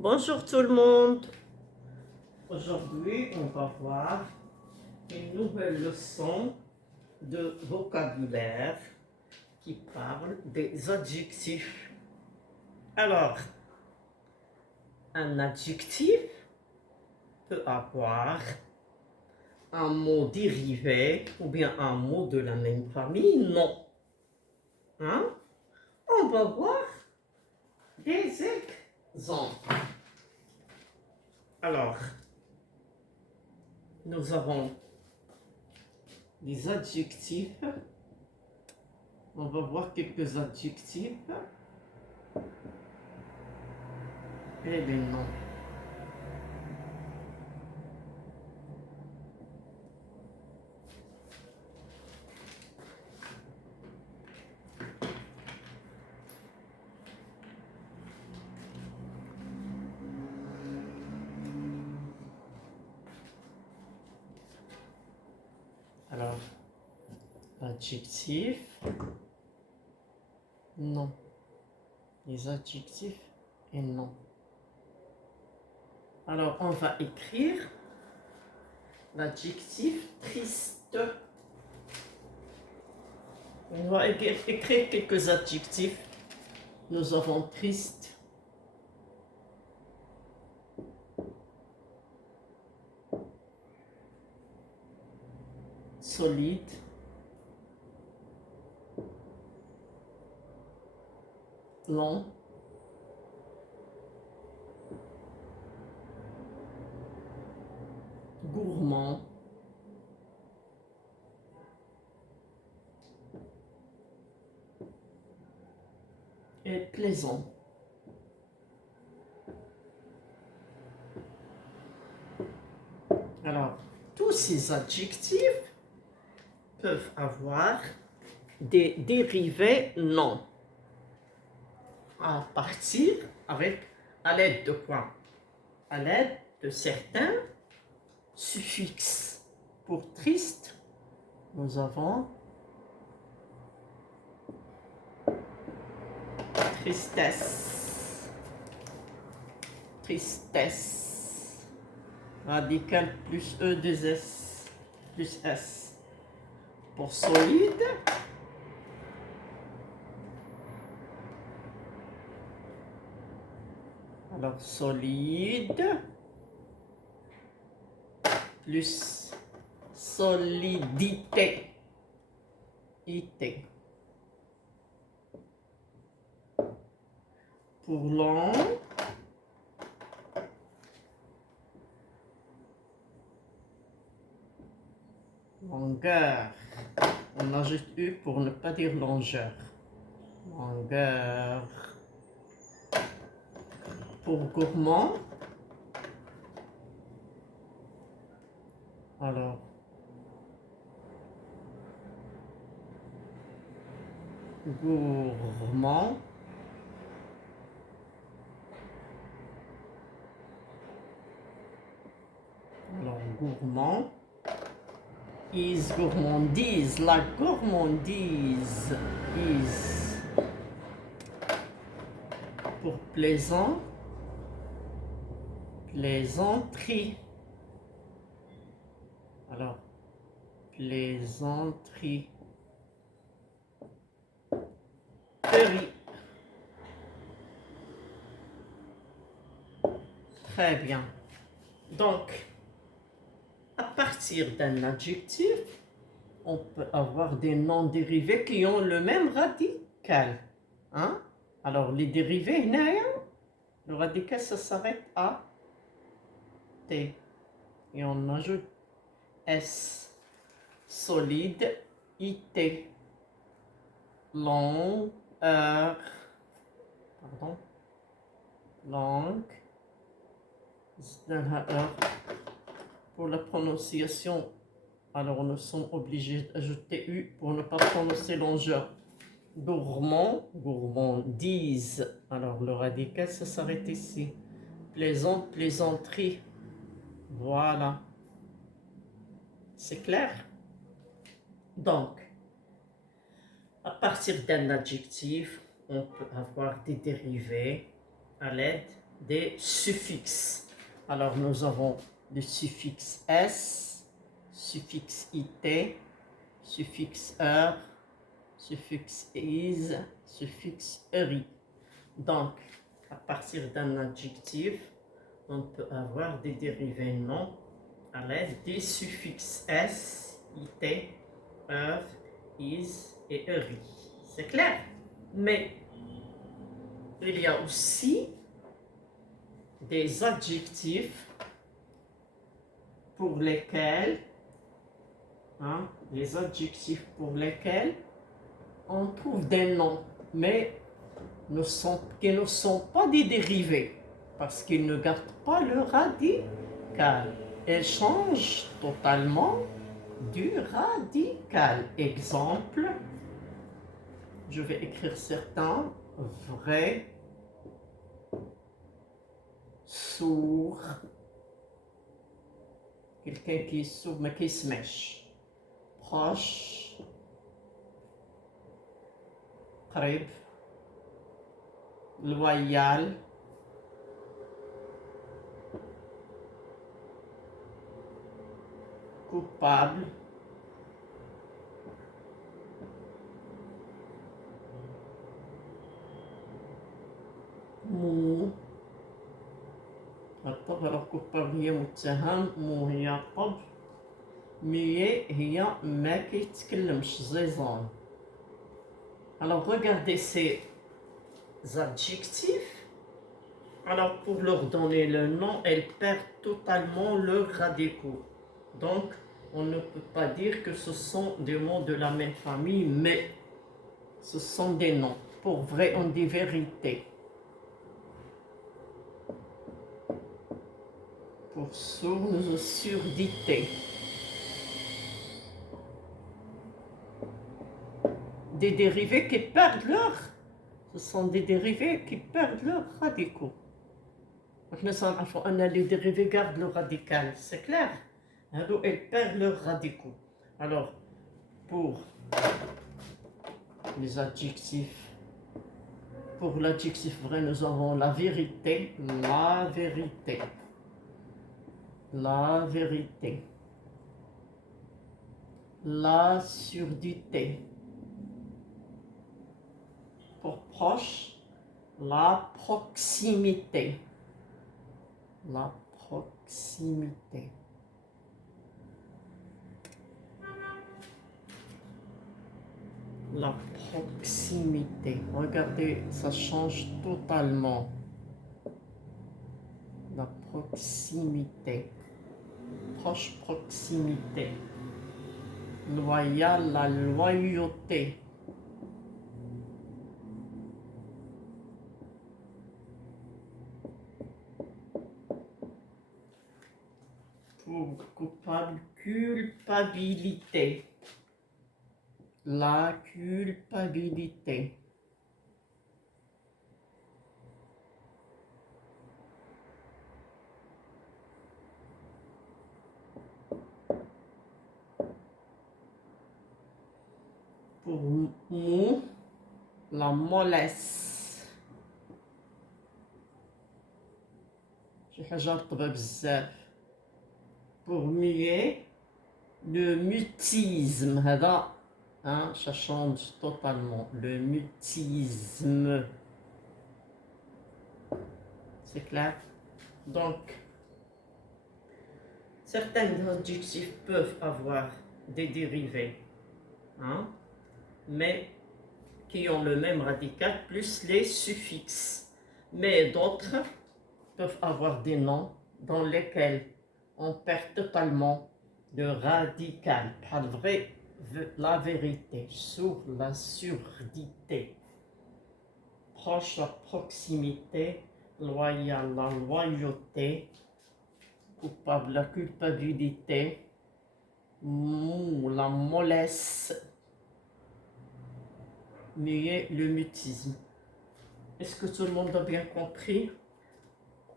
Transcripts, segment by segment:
Bonjour tout le monde. Aujourd'hui, on va voir une nouvelle leçon de vocabulaire qui parle des adjectifs. Alors, un adjectif peut avoir un mot dérivé ou bien un mot de la même famille, non. Hein? On va voir des exemples. Alors, nous avons des adjectifs. On va voir quelques adjectifs et des noms. Alors, adjectifs, non. Les adjectifs et non. Alors, on va écrire l'adjectif triste. On va écrire quelques adjectifs. Nous avons triste, solide, long, gourmand, et plaisant. Alors, tous ces adjectifs peuvent avoir des dérivés non. À partir à l'aide de quoi? À l'aide de certains suffixes. Pour triste, nous avons tristesse, tristesse, radical plus E, 2 S, plus S. Pour solide, alors solide, plus solidité, ité. Pour long, longueur. On ajoute U pour ne pas dire longueur. Longueur. Pour gourmand, alors gourmand. Alors gourmand. Is gourmandise. La gourmandise is. Pour plaisant, plaisanterie. Alors, plaisanterie. Ferie. Très bien. Donc, à partir d'un adjectif, on peut avoir des noms dérivés qui ont le même radical. Hein? Alors, les dérivés, le radical, ça s'arrête à T. Et on ajoute S. Solide, IT. Long, pardon. Langue. Pour la prononciation, alors nous sommes obligés d'ajouter U pour ne pas prononcer longueur. Gourmand, gourmandise. Alors le radical, ça s'arrête ici. Plaisant, plaisanterie. Voilà. C'est clair? Donc, à partir d'un adjectif, on peut avoir des dérivés à l'aide des suffixes. Alors nous avons le suffixe S, suffixe IT, suffixe ER, suffixe IS, suffixe ERI. Donc, à partir d'un adjectif, on peut avoir des dérivés non à l'aide des suffixes S, IT, ER, IS et ERI. C'est clair? Mais il y a aussi des adjectifs pour lesquels, on trouve des noms, mais qui ne sont pas des dérivés, parce qu'ils ne gardent pas le radical. Ils changent totalement du radical. Exemple, je vais écrire certains: vrai, sourd, quelqu'un qui est sourd mais qui se mèche, proche, قريب, loyal, coupable, mou. alors coupable هي متهم، مو هي قبل، مية هي ما كيتكلمش، زيزون. Alors regardez ces adjectifs. Alors pour leur donner le nom, elles perdent totalement leurs radicaux. Donc on ne peut pas dire que ce sont des mots de la même famille, mais ce sont des noms. Pour vrai, on dit vérité. Pour sourd, nous surdité. Des dérivés qui perdent ce sont des dérivés qui perdent leurs radicaux. Les dérivés gardent le radical, c'est clair? Elles perdent leurs radicaux. Alors, pour les adjectifs, pour l'adjectif vrai, nous avons la vérité, la vérité, la vérité, la surdité. Pour proche, la proximité, la proximité. La proximité. Regardez, ça change totalement. La proximité. Proche proximité. Loyal, la loyauté. Pour coupable, culpabilité. La culpabilité. Pour mou, la mollesse. شي حاجة رطبة بزاف. Pour muet, le mutisme. هذا ça change totalement. Le mutisme. C'est clair? Donc, certains adjectifs peuvent avoir des dérivés, mais qui ont le même radical plus les suffixes. Mais d'autres peuvent avoir des noms dans lesquels on perd totalement le radical. Par vrai, la vérité, sur la surdité, proche, la proximité, loyal, la loyauté, coupable, la culpabilité, mou, la mollesse, muet, le mutisme. Est-ce que tout le monde a bien compris?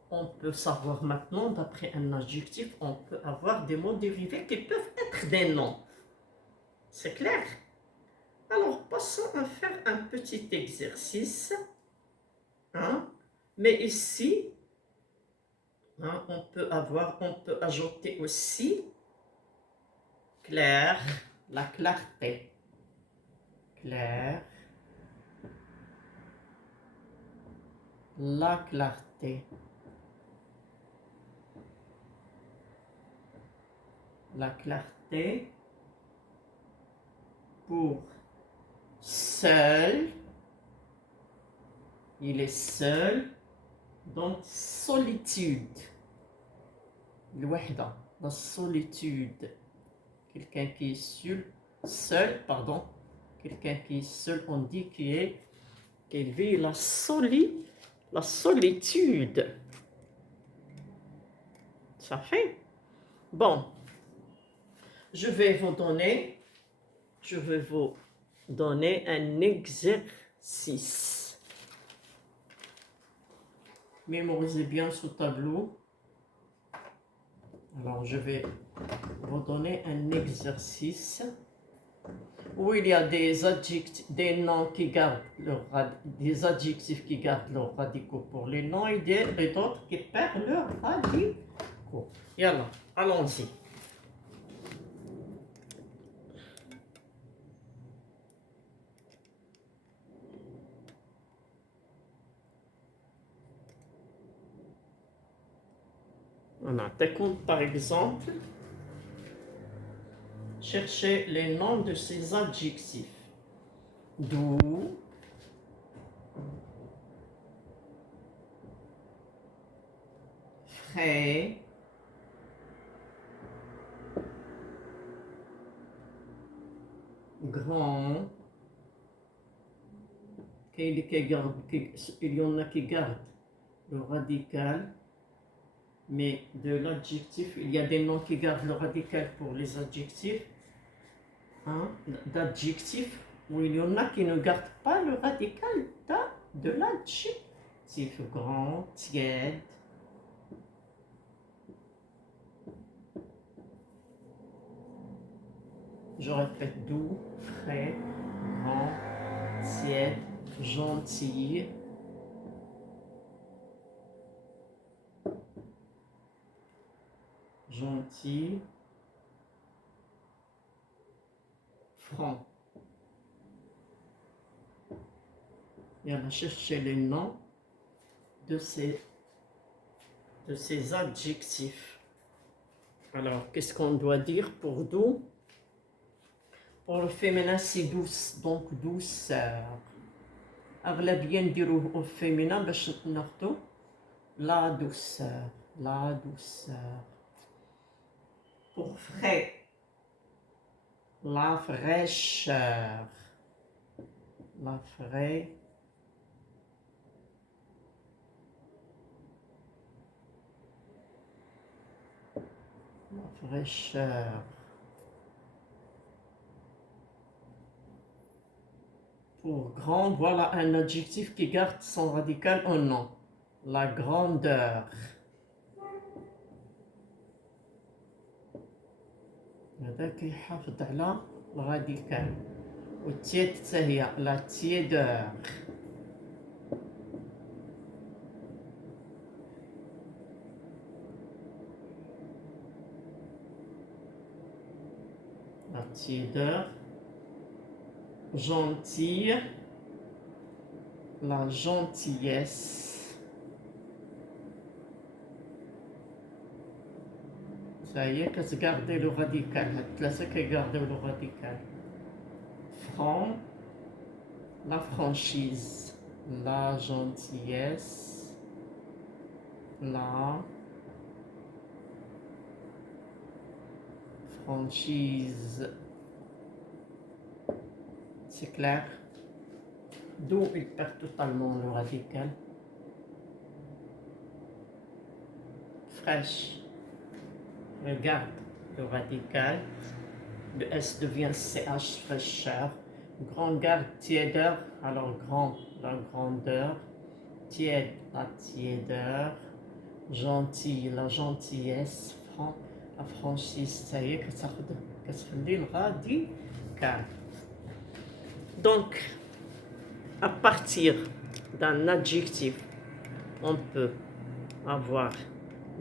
On peut savoir maintenant, d'après un adjectif, on peut avoir des mots dérivés qui peuvent être des noms. C'est clair? Alors, passons à faire un petit exercice. Mais ici, Hein, on peut ajouter aussi clair, la clarté. Clair, la clarté. La clarté pour seul. Il est seul. Donc, solitude. الوحدة, la solitude. Quelqu'un qui est seul, pardon. Quelqu'un qui est seul, on dit qu'il vit la solitude. Ça fait? Bon. Je vais vous donner un exercice. Mémorisez bien ce tableau. Alors, je vais vous donner un exercice où il y a des adjectifs, des noms qui gardent des adjectifs qui gardent leurs radicaux pour les noms et d'autres qui perdent leurs radicaux. Yallah, allons-y. On a des comptes, par exemple. Cherchez les noms de ces adjectifs. Doux, frais, grand. Il y en a qui gardent le radical, mais de l'adjectif, il y a des noms qui gardent le radical pour les adjectifs, hein, d'adjectifs, où il y en a qui ne gardent pas le radical de l'adjectif. Grand, tiède. Je répète, doux, frais, grand, tiède, gentil. Gentil, franc. Et on a cherché les noms de ces adjectifs. Alors, qu'est-ce qu'on doit dire pour doux? Pour le féminin, c'est douce, donc douceur. أغلبية نديروه au féminin باش ناخدو la douceur, la douceur. Pour frais, la fraîcheur, la fraîcheur. La fraîcheur. Pour grand, voilà un adjectif qui garde son radical en nom. La grandeur. هذا كيحافظ على الراديكال. والتيد حتى هي لا تيدور. La tiédeur. Gentille, la gentillesse. Ça y est, qu'est-ce garder le radical. C'est que garder le radical. Franc, la franchise, la gentillesse, la franchise. C'est clair. D'où il perd totalement le radical. Fraîche. Regarde le radical. Le S devient CH, fraîcheur. Grand garde, tiédeur. Alors grand, la grandeur. Tiède, la tiédeur. Gentil, la gentillesse. Franc, la franchise. Ça y est, que ça dit le radical. Donc, à partir d'un adjectif, on peut avoir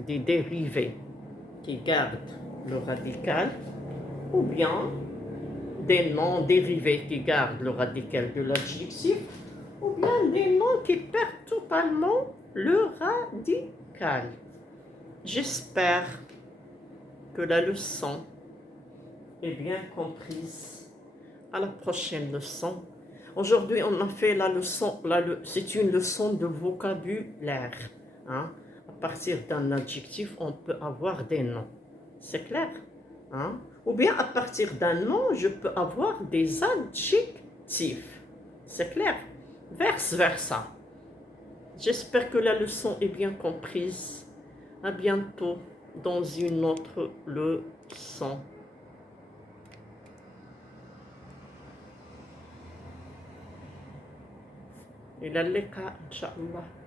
des dérivés qui gardent le radical, ou bien des noms dérivés qui gardent le radical de l'adjectif, ou bien des noms qui perdent totalement le radical. J'espère que la leçon est bien comprise. À la prochaine leçon. Aujourd'hui, on a fait la leçon, c'est une leçon de vocabulaire. Hein? À partir d'un adjectif, on peut avoir des noms. C'est clair? Hein? Ou bien à partir d'un nom, je peux avoir des adjectifs. C'est clair? Vice versa. J'espère que la leçon est bien comprise. À bientôt dans une autre leçon. إلى اللقاء إن شاء الله.